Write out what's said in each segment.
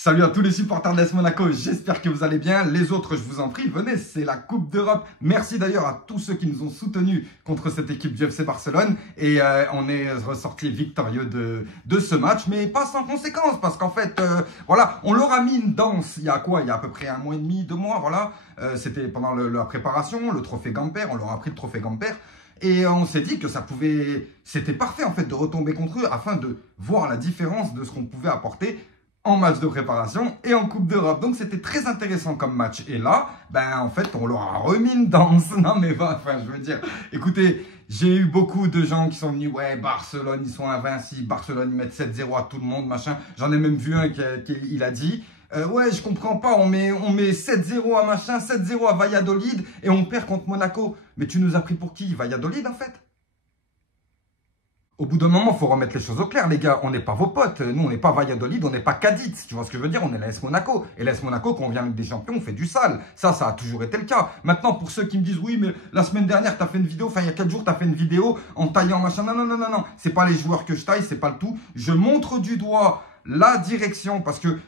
Salut à tous les supporters d'AS Monaco, j'espère que vous allez bien. Les autres, je vous en prie, venez, c'est la Coupe d'Europe. Merci d'ailleurs à tous ceux qui nous ont soutenus contre cette équipe du FC Barcelone. Et on est ressorti victorieux de ce match, mais pas sans conséquence, parce qu'en fait, voilà, on leur a mis une danse. Il y a quoi? Il y a à peu près 1 mois et demi, 2 mois, voilà. C'était pendant la préparation, le trophée Gamper, on leur a pris le trophée Gamper. Et on s'est dit que c'était parfait en fait de retomber contre eux afin de voir la différence de ce qu'on pouvait apporter en match de préparation et en Coupe d'Europe. Donc c'était très intéressant comme match. Et là, ben en fait, on leur a remis une danse. Non mais enfin, je veux dire, écoutez, j'ai eu beaucoup de gens qui sont venus, ouais, Barcelone, ils sont invincibles, Barcelone, ils mettent 7-0 à tout le monde, machin. J'en ai même vu un qui a dit, ouais, je comprends pas, on met 7-0 à machin, 7-0 à Valladolid et on perd contre Monaco. Mais tu nous as pris pour qui? Valladolid en fait? Au bout d'un moment, il faut remettre les choses au clair, les gars. On n'est pas vos potes. Nous, on n'est pas Valladolid, on n'est pas Cadiz. Tu vois ce que je veux dire? On est l'AS Monaco. Et l'AS Monaco, quand on vient avec des champions, on fait du sale. Ça a toujours été le cas. Maintenant, pour ceux qui me disent, oui, mais la semaine dernière, tu as fait une vidéo, enfin, il y a 4 jours, tu as fait une vidéo en taillant machin. Non, non, non, non, non. C'est pas les joueurs que je taille, c'est pas le tout. Je montre du doigt la direction parce que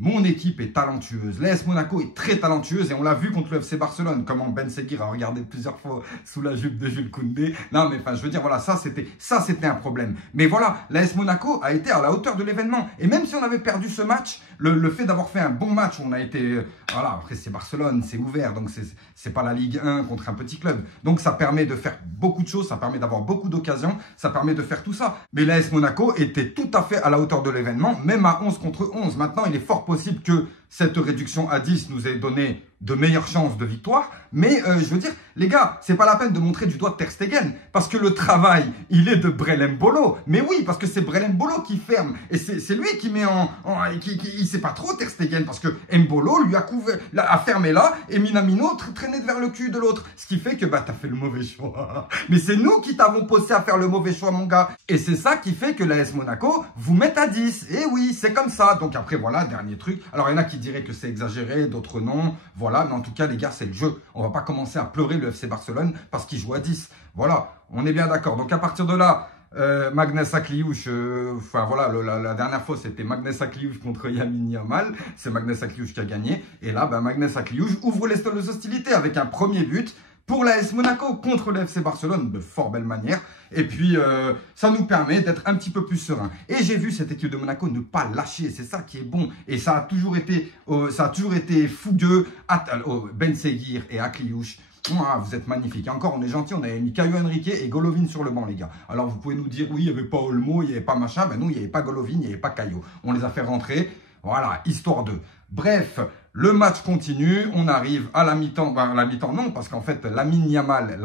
mon équipe est talentueuse. L'AS Monaco est très talentueuse et on l'a vu contre le FC Barcelone. Comment Ben Seguir a regardé plusieurs fois sous la jupe de Jules Koundé. Non, mais enfin, je veux dire, voilà, ça c'était un problème. Mais voilà, l'AS Monaco a été à la hauteur de l'événement. Et même si on avait perdu ce match, le fait d'avoir fait un bon match, on a été... voilà, après c'est Barcelone, c'est ouvert, donc c'est pas la Ligue 1 contre un petit club. Donc ça permet de faire beaucoup de choses, ça permet d'avoir beaucoup d'occasions, ça permet de faire tout ça. Mais l'AS Monaco était tout à fait à la hauteur de l'événement, même à 11 contre 11. Maintenant, il est fort possible que cette réduction à 10 nous ait donné de meilleures chances de victoire. Mais je veux dire, les gars, c'est pas la peine de montrer du doigt Ter Stegen. Parce que le travail, il est de Brelem Bolo. Mais oui, parce que c'est Brelem Bolo qui ferme. Et c'est lui qui met il sait pas trop Ter Stegen. Parce que Mbolo lui a fermé là. Et Minamino traînait vers le cul de l'autre. Ce qui fait que bah t'as fait le mauvais choix. Mais c'est nous qui t'avons poussé à faire le mauvais choix, mon gars. Et c'est ça qui fait que l'AS Monaco vous met à 10. Et oui, c'est comme ça. Donc après, voilà, dernier truc. Alors il y en a qui diraient que c'est exagéré, d'autres non. Voilà, mais en tout cas, les gars, c'est le jeu. On va pas commencer à pleurer le FC Barcelone parce qu'il joue à 10. Voilà, on est bien d'accord. Donc à partir de là, Magnus Akliouche, enfin voilà, la dernière fois c'était Magnus Akliouche contre Lamine Yamal. C'est Magnus Akliouche qui a gagné. Et là, ben, Magnus Akliouche ouvre les hostilités avec un premier but pour l'AS Monaco contre le FC Barcelone de fort belle manière. Et puis, ça nous permet d'être un petit peu plus serein. Et j'ai vu cette équipe de Monaco ne pas lâcher. C'est ça qui est bon. Et ça a toujours été fougueux. Ben Seguir et Akliouche. Vous êtes magnifiques. Et encore, on est gentils. On avait mis Caio Henrique et Golovin sur le banc, les gars. Alors, vous pouvez nous dire, oui, il n'y avait pas Olmo, il n'y avait pas machin. Ben non, il n'y avait pas Golovin, il n'y avait pas Caio. On les a fait rentrer. Voilà, histoire d'eux. Bref, le match continue, on arrive à la mi-temps. Ben, la mi-temps, non, parce qu'en fait, Lamine Yamal,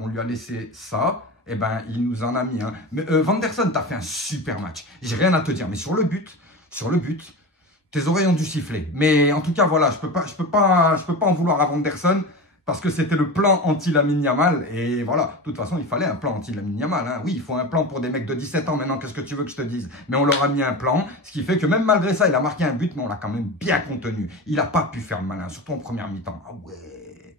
on lui a laissé ça. Et ben, il nous en a mis un. Mais Vanderson, tu as fait un super match. J'ai rien à te dire. Mais sur le but, tes oreilles ont dû siffler. Mais en tout cas, voilà, je peux pas en vouloir à Vanderson. Parce que c'était le plan anti-Lamine Yamal. Et voilà, de toute façon, il fallait un plan anti-Lamine Yamal. Hein. Oui, il faut un plan pour des mecs de 17 ans maintenant. Qu'est-ce que tu veux que je te dise? Mais on leur a mis un plan. Ce qui fait que même malgré ça, il a marqué un but. Mais on l'a quand même bien contenu. Il n'a pas pu faire le malin, surtout en première mi-temps. Ah ouais.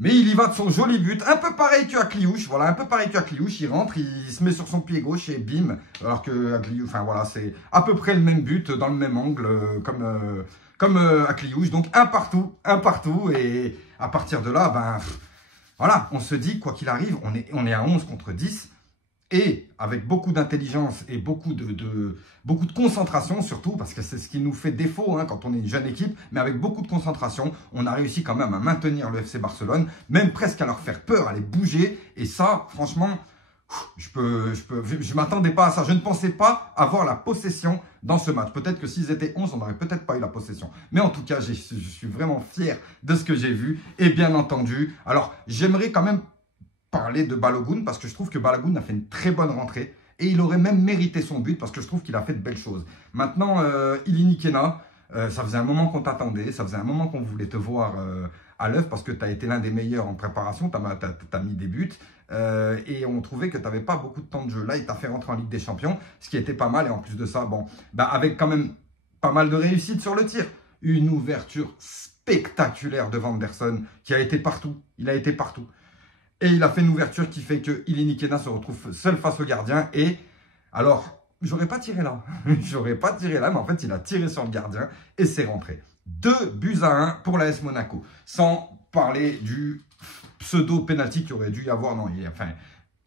Mais il y va de son joli but. Un peu pareil qu'Akliouche. Voilà, un peu pareil qu'Akliouche. Il rentre, il se met sur son pied gauche et bim. Alors que Akliouche, enfin voilà, c'est à peu près le même but dans le même angle comme Akliouche. Donc un partout. Et à partir de là, ben voilà, on se dit, quoi qu'il arrive, on est à 11 contre 10. Et avec beaucoup d'intelligence et beaucoup de concentration surtout, parce que c'est ce qui nous fait défaut hein, quand on est une jeune équipe, mais avec beaucoup de concentration, on a réussi quand même à maintenir le FC Barcelone, même presque à leur faire peur, à les bouger. Et ça, franchement, je m'attendais pas à ça. Je ne pensais pas avoir la possession dans ce match. Peut-être que s'ils étaient 11, on n'aurait peut-être pas eu la possession. Mais en tout cas, je suis vraiment fier de ce que j'ai vu. Et bien entendu, alors j'aimerais quand même parler de Balogun parce que je trouve que Balogun a fait une très bonne rentrée et il aurait même mérité son but parce que je trouve qu'il a fait de belles choses. Maintenant, Ilini Kena, ça faisait un moment qu'on t'attendait, ça faisait un moment qu'on voulait te voir à l'œuvre parce que tu as été l'un des meilleurs en préparation, tu as mis des buts et on trouvait que tu n'avais pas beaucoup de temps de jeu. Là, il t'a fait rentrer en Ligue des Champions, ce qui était pas mal et en plus de ça, bon, bah, avec quand même pas mal de réussite sur le tir. Une ouverture spectaculaire de Vanderson qui a été partout, il a été partout. Et il a fait une ouverture qui fait que Ilini Kena se retrouve seul face au gardien. Et alors, j'aurais pas tiré là. J'aurais pas tiré là, mais en fait, il a tiré sur le gardien et c'est rentré. 2-1 pour l'AS Monaco. Sans parler du pseudo-penalty qui aurait dû y avoir, non, enfin,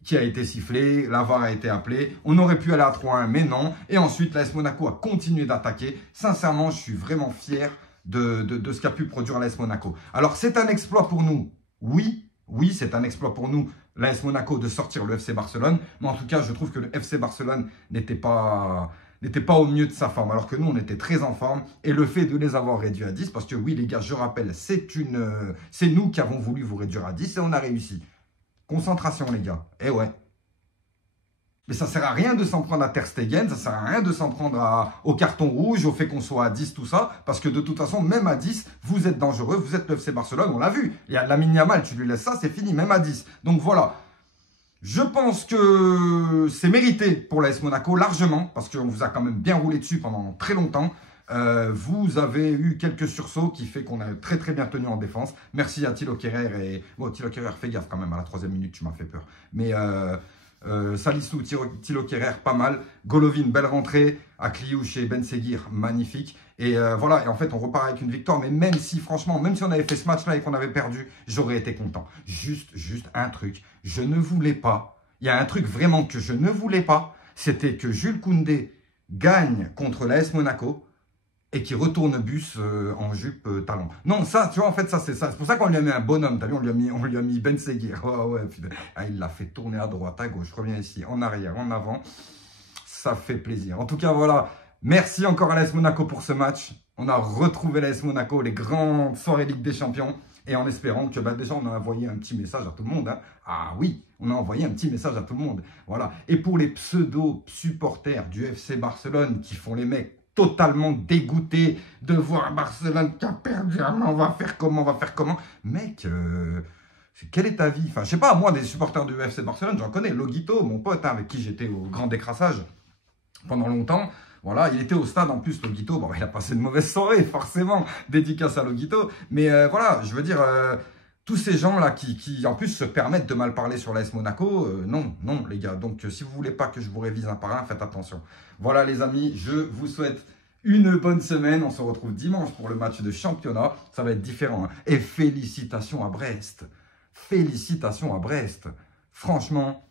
qui a été sifflé, la VAR a été appelée. On aurait pu aller à 3-1, mais non. Et ensuite, l'AS Monaco a continué d'attaquer. Sincèrement, je suis vraiment fier de ce qu'a pu produire l'AS Monaco. Alors, c'est un exploit pour nous. Oui, c'est un exploit pour nous, l'AS Monaco, de sortir le FC Barcelone. Mais en tout cas, je trouve que le FC Barcelone n'était pas au mieux de sa forme. Alors que nous, on était très en forme. Et le fait de les avoir réduits à 10, parce que oui, les gars, je rappelle, c'est nous qui avons voulu vous réduire à 10 et on a réussi. Concentration, les gars. Eh ouais. Mais ça ne sert à rien de s'en prendre à Ter Stegen, ça ne sert à rien de s'en prendre au carton rouge, au fait qu'on soit à 10, tout ça, parce que de toute façon, même à 10, vous êtes dangereux, vous êtes le FC Barcelone, on l'a vu. Il y a Lamine Yamal, tu lui laisses ça, c'est fini, même à 10. Donc voilà, je pense que c'est mérité pour l'AS Monaco, largement, parce qu'on vous a quand même bien roulé dessus pendant très longtemps. Vous avez eu quelques sursauts qui fait qu'on a très très bien tenu en défense. Merci à Thilo Kehrer et... Bon, Thilo Kehrer, fais gaffe quand même, à la 3e minute, tu m'as fait peur. Mais... Salissou, Thilo Kehrer, pas mal. Golovin, belle rentrée. Akliouche et Ben Seguir, magnifique. Et voilà, et en fait, on repart avec une victoire. Mais même si, franchement, même si on avait fait ce match-là et qu'on avait perdu, j'aurais été content. Juste un truc. Je ne voulais pas. Il y a un truc vraiment que je ne voulais pas. C'était que Jules Koundé gagne contre l'AS Monaco et qui retourne bus en jupe talon. Non, ça, tu vois, en fait, ça, c'est ça. C'est pour ça qu'on lui a mis un bonhomme, t'as vu, on lui a mis Ben Seguir. Oh, ouais, putain. Ah, il l'a fait tourner à droite, à gauche. Je reviens ici, en arrière, en avant. Ça fait plaisir. En tout cas, voilà. Merci encore à l'AS Monaco pour ce match. On a retrouvé l'AS Monaco, les grandes soirées Ligue des Champions. Et en espérant que, bah, déjà, on a envoyé un petit message à tout le monde. Hein. Ah oui, on a envoyé un petit message à tout le monde. Voilà. Et pour les pseudo-supporters du FC Barcelone qui font les mecs totalement dégoûté de voir Barcelone qui a perdu. On va faire comment? Mec, quelle est ta vie? Enfin, je sais pas, moi, des supporters du FC Barcelone, j'en connais. Loguito, mon pote, hein, avec qui j'étais au grand décrassage pendant longtemps. Voilà, il était au stade en plus, Loguito. Bon, il a passé une mauvaise soirée, forcément, dédicace à Loguito. Mais voilà, je veux dire... tous ces gens-là qui, en plus, se permettent de mal parler sur l'AS Monaco, non, les gars. Donc, si vous voulez pas que je vous révise un par un, faites attention. Voilà, les amis, je vous souhaite une bonne semaine. On se retrouve dimanche pour le match de championnat. Ça va être différent. Hein. Et félicitations à Brest. Félicitations à Brest. Franchement,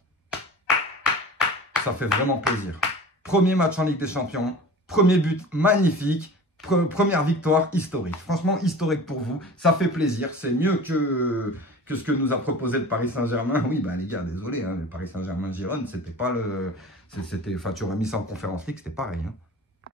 ça fait vraiment plaisir. Premier match en Ligue des Champions. Premier but magnifique. Première victoire historique. Franchement, historique pour vous. Ça fait plaisir. C'est mieux que ce que nous a proposé le Paris Saint-Germain. Oui, bah les gars, désolé. Hein, le Paris Saint-Germain-Girone, c'était pas le... Enfin, tu aurais mis ça en Conférence League, c'était pareil. Hein.